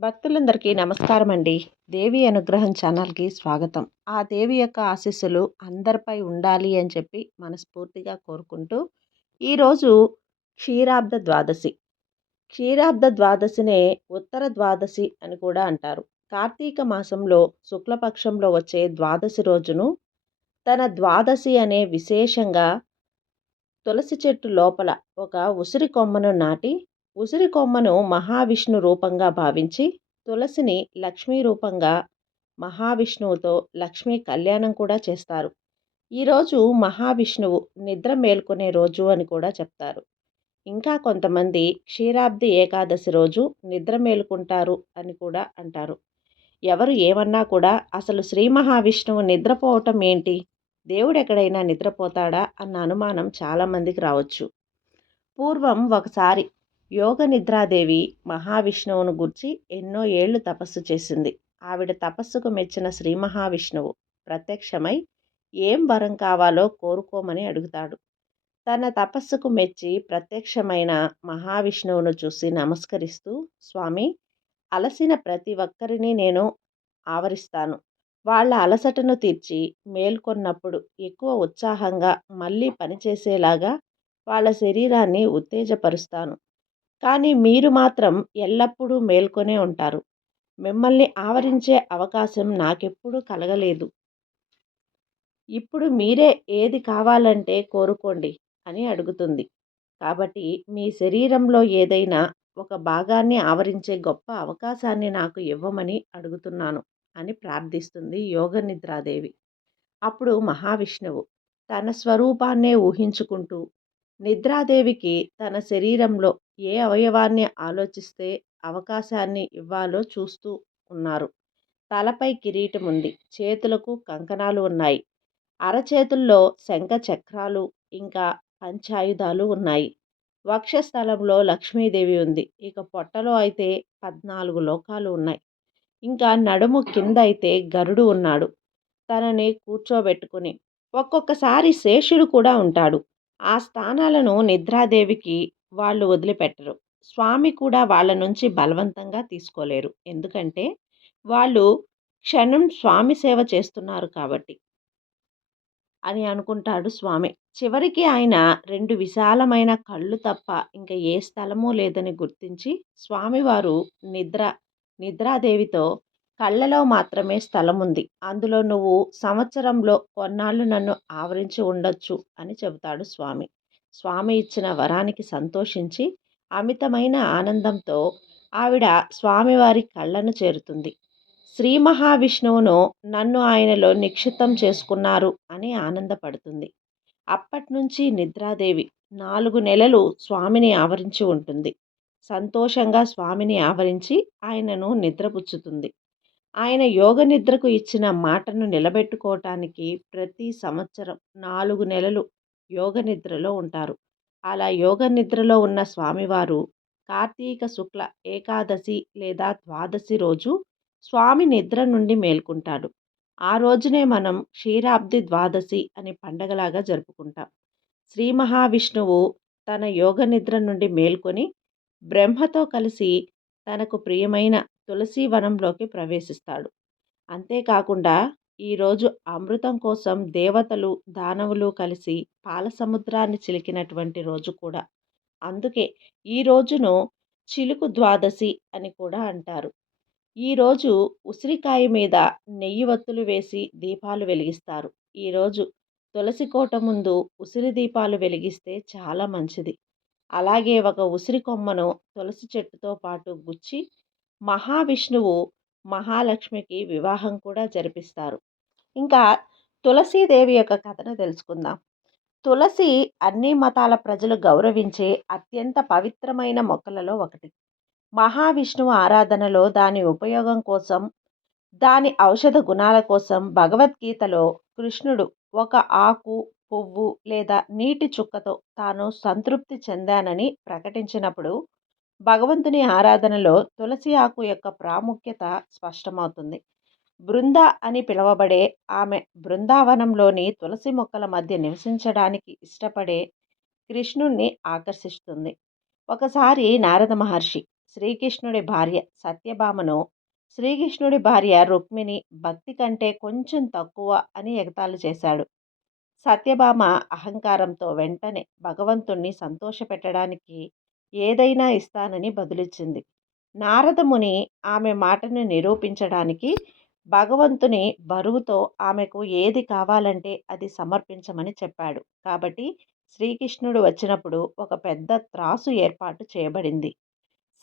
భక్తులందరికీ నమస్కారం అండి దేవి అనుగ్రహం ఛానల్కి స్వాగతం. ఆ దేవి యొక్క ఆశీస్సులు అందరిపై ఉండాలి అని చెప్పి మనస్ఫూర్తిగా కోరుకుంటూ ఈరోజు క్షీరాబ్ద ద్వాదశి. క్షీరాబ్ద ద్వాదశినే ఉత్తర ద్వాదశి అని కూడా అంటారు. కార్తీక మాసంలో శుక్లపక్షంలో వచ్చే ద్వాదశి రోజును తన ద్వాదశి అనే విశేషంగా తులసి చెట్టు లోపల ఒక ఉసిరి కొమ్మను నాటి ఉసిరి కొమ్మను మహావిష్ణు రూపంగా భావించి తులసిని లక్ష్మీ రూపంగా మహావిష్ణువుతో లక్ష్మీ కళ్యాణం కూడా చేస్తారు. ఈరోజు మహావిష్ణువు నిద్ర మేల్కొనే రోజు అని కూడా చెప్తారు. ఇంకా కొంతమంది క్షీరాబ్ది ఏకాదశి రోజు నిద్ర మేలుకుంటారు అని కూడా అంటారు. ఎవరు ఏమన్నా కూడా అసలు శ్రీ మహావిష్ణువు నిద్రపోవటం ఏంటి? దేవుడు ఎక్కడైనా నిద్రపోతాడా? అన్న అనుమానం చాలామందికి రావచ్చు. పూర్వం ఒకసారి యోగ నిద్రాదేవి మహావిష్ణువును గుర్చి ఎన్నో ఏళ్ళు తపస్సు చేసింది. ఆవిడ తపస్సుకు మెచ్చిన శ్రీ మహావిష్ణువు ప్రత్యక్షమై ఏం వరం కావాలో కోరుకోమని అడుగుతాడు. తన తపస్సుకు మెచ్చి ప్రత్యక్షమైన మహావిష్ణువును చూసి నమస్కరిస్తూ స్వామి అలసిన ప్రతి ఒక్కరిని నేను ఆవరిస్తాను. వాళ్ళ అలసటను తీర్చి మేల్కొన్నప్పుడు ఎక్కువ ఉత్సాహంగా మళ్ళీ పనిచేసేలాగా వాళ్ళ శరీరాన్ని ఉత్తేజపరుస్తాను. కానీ మీరు మాత్రం ఎల్లప్పుడూ మేల్కొనే ఉంటారు. మిమ్మల్ని ఆవరించే అవకాశం నాకెప్పుడూ కలగలేదు. ఇప్పుడు మీరే ఏది కావాలంటే కోరుకోండి అని అడుగుతుంది. కాబట్టి మీ శరీరంలో ఏదైనా ఒక భాగాన్ని ఆవరించే గొప్ప అవకాశాన్ని నాకు ఇవ్వమని అడుగుతున్నాను అని ప్రార్థిస్తుంది యోగ నిద్రాదేవి. అప్పుడు మహావిష్ణువు తన స్వరూపాన్నే ఊహించుకుంటూ నిద్రాదేవికి తన శరీరంలో ఏ అవయవాన్ని ఆలోచిస్తే అవకాశాన్ని ఇవ్వాలో చూస్తూ ఉన్నారు. తలపై కిరీటం ఉంది. చేతులకు కంకణాలు ఉన్నాయి. అరచేతుల్లో శంఖ చక్రాలు ఇంకా పంచాయుధాలు ఉన్నాయి. వక్షస్థలంలో లక్ష్మీదేవి ఉంది. ఇక పొట్టలో అయితే పద్నాలుగు లోకాలు ఉన్నాయి. ఇంకా నడుము కింద అయితే గరుడు ఉన్నాడు. తనని కూర్చోబెట్టుకుని ఒక్కొక్కసారి శేషుడు కూడా ఉంటాడు. ఆ స్థానాలను నిద్రాదేవికి వాళ్ళు వదిలిపెట్టరు. స్వామి కూడా వాళ్ళ నుంచి బలవంతంగా తీసుకోలేరు. ఎందుకంటే వాళ్ళు క్షణం స్వామి సేవ చేస్తున్నారు కాబట్టి. అని అనుకుంటాడు స్వామి. చివరికి ఆయన రెండు విశాలమైన కళ్ళు తప్ప ఇంకా ఏ స్థలమూ లేదని గుర్తించి స్వామివారు నిద్ర నిద్రాదేవితో కళ్ళలో మాత్రమే స్థలం ఉంది. అందులో నువ్వు సంవత్సరంలో కొన్నాళ్ళు నన్ను ఆవరించి ఉండొచ్చు అని చెబుతాడు స్వామి. స్వామి ఇచ్చిన వరానికి సంతోషించి అమితమైన ఆనందంతో ఆవిడ స్వామివారి కళ్ళను చేరుతుంది. శ్రీ మహావిష్ణువును నన్ను ఆయనలో నిక్షిప్తం చేసుకున్నారు అని ఆనందపడుతుంది. అప్పట్నుంచి నిద్రాదేవి నాలుగు నెలలు స్వామిని ఆవరించి ఉంటుంది. సంతోషంగా స్వామిని ఆవరించి ఆయనను నిద్రపుచ్చుతుంది. ఆయన యోగ నిద్రకు ఇచ్చిన మాటను నిలబెట్టుకోవటానికి ప్రతి సంవత్సరం నాలుగు నెలలు యోగ నిద్రలో ఉంటారు. అలా యోగ నిద్రలో ఉన్న స్వామివారు కార్తీక శుక్ల ఏకాదశి లేదా ద్వాదశి రోజు స్వామి నిద్ర నుండి మేల్కొంటాడు. ఆ రోజునే మనం క్షీరాబ్ది ద్వాదశి అని పండగలాగా జరుపుకుంటాం. శ్రీ మహావిష్ణువు తన యోగ నిద్ర నుండి మేల్కొని బ్రహ్మతో కలిసి తనకు ప్రియమైన తులసి వనంలోకి ప్రవేశిస్తాడు. అంతేకాకుండా ఈరోజు అమృతం కోసం దేవతలు దానవులు కలిసి పాల సముద్రాన్ని చిలికినటువంటి రోజు కూడా. అందుకే ఈ రోజును చిలుకు ద్వాదశి అని కూడా అంటారు. ఈరోజు ఉసిరికాయ మీద నెయ్యి వత్తులు వేసి దీపాలు వెలిగిస్తారు. ఈరోజు తులసి కోట ముందు ఉసిరి దీపాలు వెలిగిస్తే చాలా మంచిది. అలాగే ఒక ఉసిరి కొమ్మను తులసి చెట్టుతో పాటు గుచ్చి మహావిష్ణువు మహాలక్ష్మికి వివాహం కూడా జరిపిస్తారు. ఇంకా తులసీదేవి యొక్క కథను తెలుసుకుందాం. తులసి అన్ని మతాల ప్రజలు గౌరవించే అత్యంత పవిత్రమైన మొక్కలలో ఒకటి. మహావిష్ణువు ఆరాధనలో దాని ఉపయోగం కోసం దాని ఔషధ గుణాల కోసం భగవద్గీతలో కృష్ణుడు ఒక ఆకు పువ్వు లేదా నీటి చుక్కతో తాను సంతృప్తి చెందానని ప్రకటించినప్పుడు భగవంతుని ఆరాధనలో తులసి ఆకు యొక్క ప్రాముఖ్యత స్పష్టమవుతుంది. బృంద అని పిలువబడే ఆమె బృందావనంలోని తులసి మొక్కల మధ్య నివసించడానికి ఇష్టపడే కృష్ణుణ్ణి ఆకర్షిస్తుంది. ఒకసారి నారద మహర్షి శ్రీకృష్ణుడి భార్య సత్యభామను శ్రీకృష్ణుడి భార్య రుక్మిణి భక్తి కంటే కొంచెం తక్కువ అని ఎగతాళి చేశాడు. సత్యభామ అహంకారంతో వెంటనే భగవంతుణ్ణి సంతోషపెట్టడానికి ఏదైనా ఇస్తానని బదులిచ్చింది. నారదముని ఆమె మాటను నిరూపించడానికి భగవంతుని బరువుతో ఆమెకు ఏది కావాలంటే అది సమర్పించమని చెప్పాడు. కాబట్టి శ్రీకృష్ణుడు వచ్చినప్పుడు ఒక పెద్ద త్రాసు ఏర్పాటు చేయబడింది.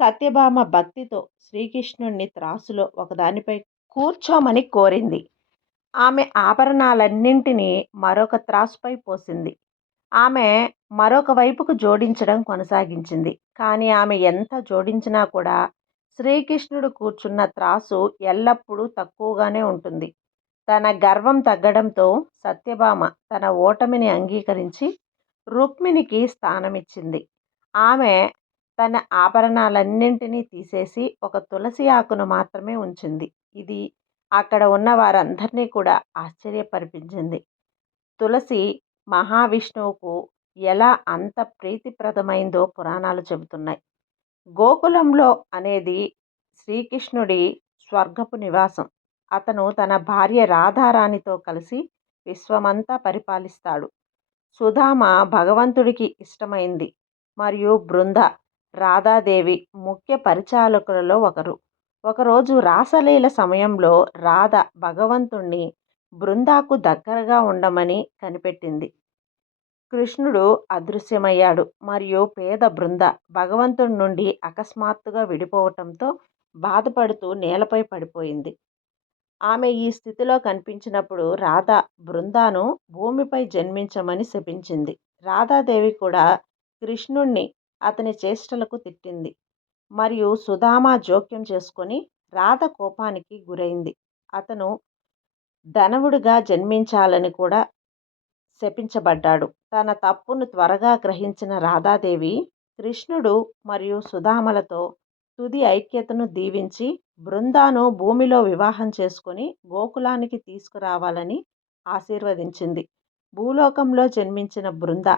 సత్యభామ భక్తితో శ్రీకృష్ణుణ్ణి త్రాసులో ఒకదానిపై కూర్చోమని కోరింది. ఆమె ఆభరణాలన్నింటినీ మరొక త్రాసుపై పోసింది. ఆమె మరొక వైపుకు జోడించడం కొనసాగించింది. కానీ ఆమె ఎంత జోడించినా కూడా శ్రీకృష్ణుడు కూర్చున్న త్రాసు ఎల్లప్పుడూ తక్కువగానే ఉంటుంది. తన గర్వం తగ్గడంతో సత్యభామ తన ఓటమిని అంగీకరించి రుక్మిణికి స్థానమిచ్చింది. ఆమె తన ఆభరణాలన్నింటినీ తీసేసి ఒక తులసి ఆకును మాత్రమే ఉంచింది. ఇది అక్కడ ఉన్న వారందరినీ కూడా ఆశ్చర్యపరిపించింది. తులసి మహావిష్ణువుకు ఎలా అంత ప్రీతిప్రదమైందో పురాణాలు చెబుతున్నాయి. గోకులంలో అనేది శ్రీకృష్ణుడి స్వర్గపు నివాసం. అతను తన భార్య రాధారాణితో కలిసి విశ్వమంతా పరిపాలిస్తాడు. సుధామ భగవంతుడికి ఇష్టమైంది మరియు బృంద రాధాదేవి ముఖ్య పరిచాలకులలో ఒకరు. ఒకరోజు రాసలీల సమయంలో రాధ భగవంతుణ్ణి బృందాకు దగ్గరగా ఉండమని కనిపెట్టింది. కృష్ణుడు అదృశ్యమయ్యాడు మరియు పేద బృంద భగవంతుడి నుండి అకస్మాత్తుగా విడిపోవటంతో బాధపడుతూ నేలపై పడిపోయింది. ఆమె ఈ స్థితిలో కనిపించినప్పుడు రాధ బృందాను భూమిపై జన్మించమని శపించింది. రాధాదేవి కూడా కృష్ణుణ్ణి అతని చేష్టలకు తిట్టింది మరియు సుధామ జోక్యం చేసుకొని రాధ కోపానికి గురైంది. అతను ధనవుడిగా జన్మించాలని కూడా శపించబడ్డాడు. తన తప్పును త్వరగా గ్రహించిన రాధాదేవి కృష్ణుడు మరియు సుధామలతో తుది ఐక్యతను దీవించి బృందాను భూమిలో వివాహం చేసుకొని గోకులానికి తీసుకురావాలని ఆశీర్వదించింది. భూలోకంలో జన్మించిన బృంద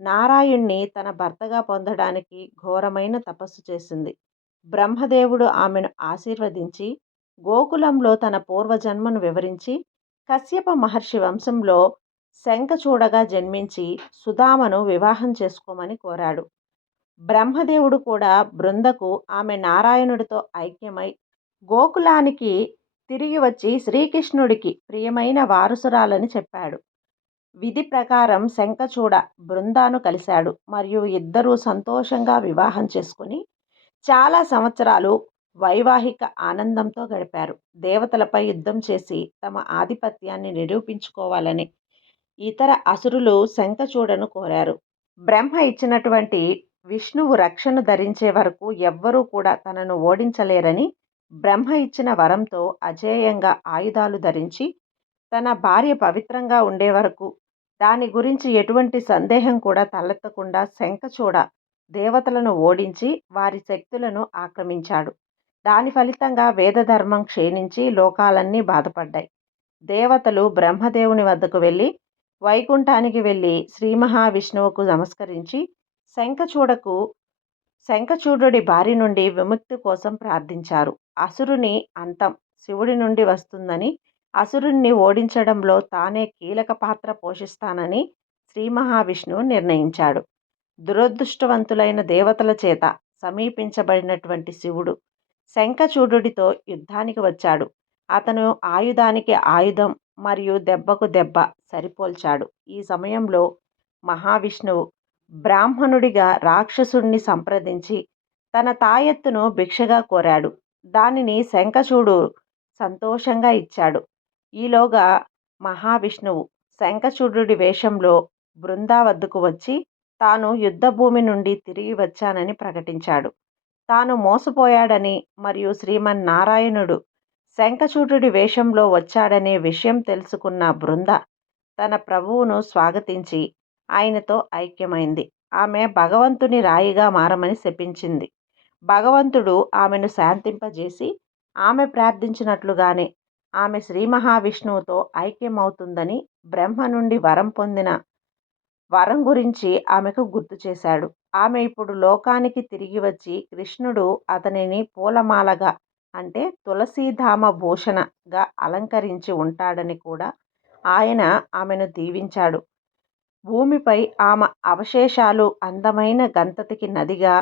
నారాయణ్ణి తన భర్తగా పొందడానికి ఘోరమైన తపస్సు చేసింది. బ్రహ్మదేవుడు ఆమెను ఆశీర్వదించి గోకులంలో తన పూర్వజన్మను వివరించి కశ్యప మహర్షి వంశంలో శంఖచూడగా జన్మించి సుధామను వివాహం చేసుకోమని కోరాడు. బ్రహ్మదేవుడు కూడా బృందకు ఆమె నారాయణుడితో ఐక్యమై గోకులానికి తిరిగి వచ్చి శ్రీకృష్ణుడికి ప్రియమైన వారసురాలని చెప్పాడు. విధి ప్రకారం శంఖచూడ బృందాను కలిశాడు. మరియు ఇద్దరూ సంతోషంగా వివాహం చేసుకుని చాలా సంవత్సరాలు వైవాహిక ఆనందంతో గడిపారు. దేవతలపై యుద్ధం చేసి తమ ఆధిపత్యాన్ని నిరూపించుకోవాలని ఇతర అసురులు శంఖచూడను కోరారు. బ్రహ్మ ఇచ్చినటువంటి విష్ణువు రక్షణ ధరించే వరకు ఎవ్వరూ కూడా తనను ఓడించలేరని బ్రహ్మ ఇచ్చిన వరంతో అజేయంగా ఆయుధాలు ధరించి తన భార్య పవిత్రంగా ఉండే వరకు దాని గురించి ఎటువంటి సందేహం కూడా తలెత్తకుండా శంఖచూడ దేవతలను ఓడించి వారి శక్తులను ఆక్రమించాడు. దాని ఫలితంగా వేదధర్మం క్షీణించి లోకాలన్నీ బాధపడ్డాయి. దేవతలు బ్రహ్మదేవుని వద్దకు వెళ్ళి వైకుంఠానికి వెళ్ళి శ్రీ మహావిష్ణువుకు నమస్కరించి శంఖచూడకు శంఖచూడుడి బారి నుండి విముక్తి కోసం ప్రార్థించారు. అసురుని అంతం శివుడి నుండి వస్తుందని అసురుణ్ణి ఓడించడంలో తానే కీలక పాత్ర పోషిస్తానని శ్రీ మహావిష్ణువు నిర్ణయించాడు. దురదృష్టవంతులైన దేవతల చేత సమీపించబడినటువంటి శివుడు శంఖచూడుడితో యుద్ధానికి వచ్చాడు. అతను ఆయుధానికి ఆయుధం మరియు దెబ్బకు దెబ్బ సరిపోల్చాడు. ఈ సమయంలో మహావిష్ణువు బ్రాహ్మణుడిగా రాక్షసుణ్ణి సంప్రదించి తన తాయెత్తును భిక్షగా కోరాడు. దానిని శంఖచూడు సంతోషంగా ఇచ్చాడు. ఈలోగా మహావిష్ణువు శంఖచూడు వేషంలో బృందా వద్దకు వచ్చి తాను యుద్ధభూమి నుండి తిరిగి వచ్చానని ప్రకటించాడు. తాను మోసపోయాడని మరియు శ్రీమన్నారాయణుడు శంఖచూటుడి వేషంలో వచ్చాడనే విషయం తెలుసుకున్న బృంద తన ప్రభువును స్వాగతించి ఆయనతో ఐక్యమైంది. ఆమె భగవంతుని రాయిగా మారమని శపించింది. భగవంతుడు ఆమెను శాంతింపజేసి ఆమె ప్రార్థించినట్లుగానే ఆమె శ్రీ మహావిష్ణువుతో ఐక్యమవుతుందని బ్రహ్మ నుండి వరం పొందిన వరం గురించి ఆమెకు గుర్తు చేశాడు. ఆమె ఇప్పుడు లోకానికి తిరిగి వచ్చి కృష్ణుడు అతనిని పూలమాలగా అంటే తులసీధామ భూషణగా అలంకరించి ఉంటాడని కూడా ఆయన ఆమెను దీవించాడు. భూమిపై ఆమె అవశేషాలు అందమైన గంతతికి నదిగా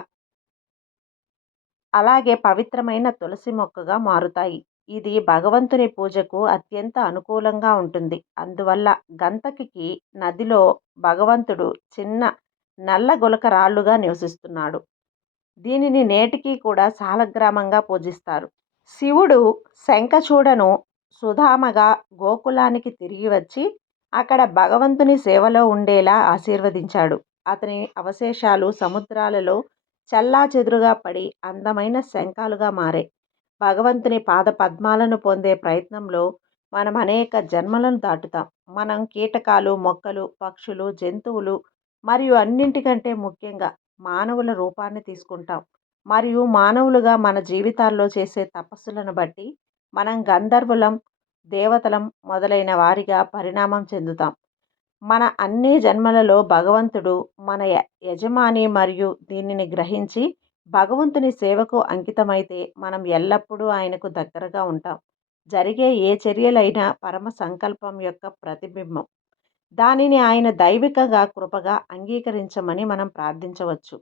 అలాగే పవిత్రమైన తులసి మొక్కగా మారుతాయి. ఇది భగవంతుని పూజకు అత్యంత అనుకూలంగా ఉంటుంది. అందువల్ల గంతకికి నదిలో భగవంతుడు చిన్న నల్ల గులక రాళ్ళుగా నివసిస్తున్నాడు. దీనిని నేటికి కూడా సాలగ్రామంగా పూజిస్తారు. శివుడు శంఖచూడను సుధామగా గోకులానికి తిరిగి వచ్చి అక్కడ భగవంతుని సేవలో ఉండేలా ఆశీర్వదించాడు. అతని అవశేషాలు సముద్రాలలో చల్లా చెదురుగా పడి అందమైన శంఖాలుగా మారాయి భగవంతుని పాద పద్మాలను పొందే ప్రయత్నంలో మనం అనేక జన్మలను దాటుతాం. మనం కీటకాలు మొక్కలు పక్షులు జంతువులు మరియు అన్నింటికంటే ముఖ్యంగా మానవుల రూపాన్ని తీసుకుంటాం. మరియు మానవులుగా మన జీవితాల్లో చేసే తపస్సులను బట్టి మనం గంధర్వులం దేవతలం మొదలైన వారిగా పరిణామం చెందుతాం. మన అన్ని జన్మలలో భగవంతుడు మన యజమాని మరియు దీనిని గ్రహించి భగవంతుని సేవకు అంకితమైతే మనం ఎల్లప్పుడూ ఆయనకు దగ్గరగా ఉంటాం. జరిగే ఏ చర్యలైనా పరమ సంకల్పం యొక్క ప్రతిబింబం. దానిని ఆయన దైవికగా కృపగా అంగీకరించమని మనం ప్రార్థించవచ్చు.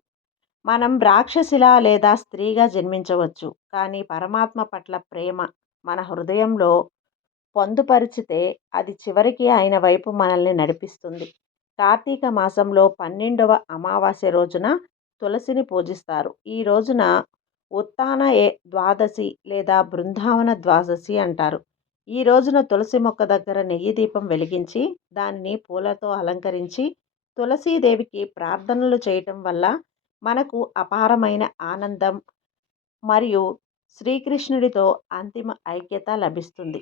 మనం రాక్షసిలా లేదా స్త్రీగా జన్మించవచ్చు. కానీ పరమాత్మ పట్ల ప్రేమ మన హృదయంలో పొందుపరిచితే అది చివరికి ఆయన వైపు మనల్ని నడిపిస్తుంది. కార్తీక మాసంలో పన్నెండవ అమావాస్య రోజున తులసిని పూజిస్తారు. ఈ రోజున ఉత్తాన ఏ ద్వాదశి లేదా బృందావన ద్వాదశి అంటారు. ఈ రోజున తులసి మొక్క దగ్గర నెయ్యి దీపం వెలిగించి దానిని పూలతో అలంకరించి తులసీదేవికి ప్రార్థనలు చేయటం వల్ల మనకు అపారమైన ఆనందం మరియు శ్రీకృష్ణుడితో అంతిమ ఐక్యత లభిస్తుంది.